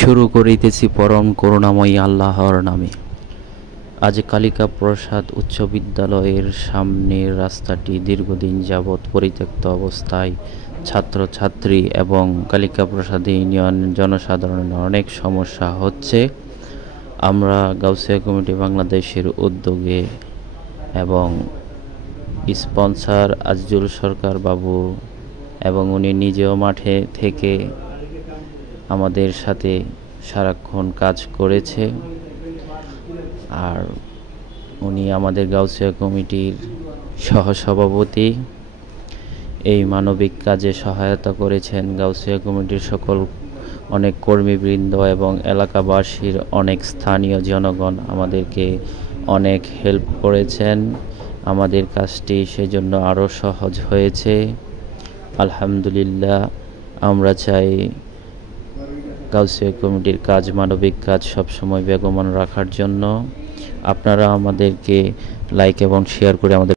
শুরু করিতেছি পরম করুণাময়ী আল্লাহর নামে। আজ কালিকা প্রসাদ উচ্চ বিদ্যালয়ের সামনের রাস্তাটি দীর্ঘদিন যাবৎ পরিত্যক্ত অবস্থায়। ছাত্রছাত্রী এবং কালিকা প্রসাদ ইউনিয়ন জনসাধারণের অনেক সমস্যা হচ্ছে। আমরা গাউসিয়া কমিটি বাংলাদেশের উদ্যোগে এবং স্পন্সর আজিজুল সরকার বাবু এবং উনি নিজেও মাঠে থেকে আমাদের সাথে সারাক্ষণ কাজ করেছে। আর উনি আমাদের গাউসিয়া কমিটির সহসভাপতি। এই মানবিক কাজে সহায়তা করেছেন গাউসিয়া কমিটির সকল অনেক কর্মীবৃন্দ এবং এলাকাবাসীর অনেক স্থানীয় জনগণ আমাদেরকে অনেক হেল্প করেছেন। আমাদের কাজটি সেজন্য আরও সহজ হয়েছে। আলহামদুলিল্লাহ। আমরা চাই গাউসিয়া কমিটির কাজ, মানবিক কাজ সবসময় বেগমান রাখার জন্য। আপনারা আমাদেরকে লাইক এবং শেয়ার করে আমাদের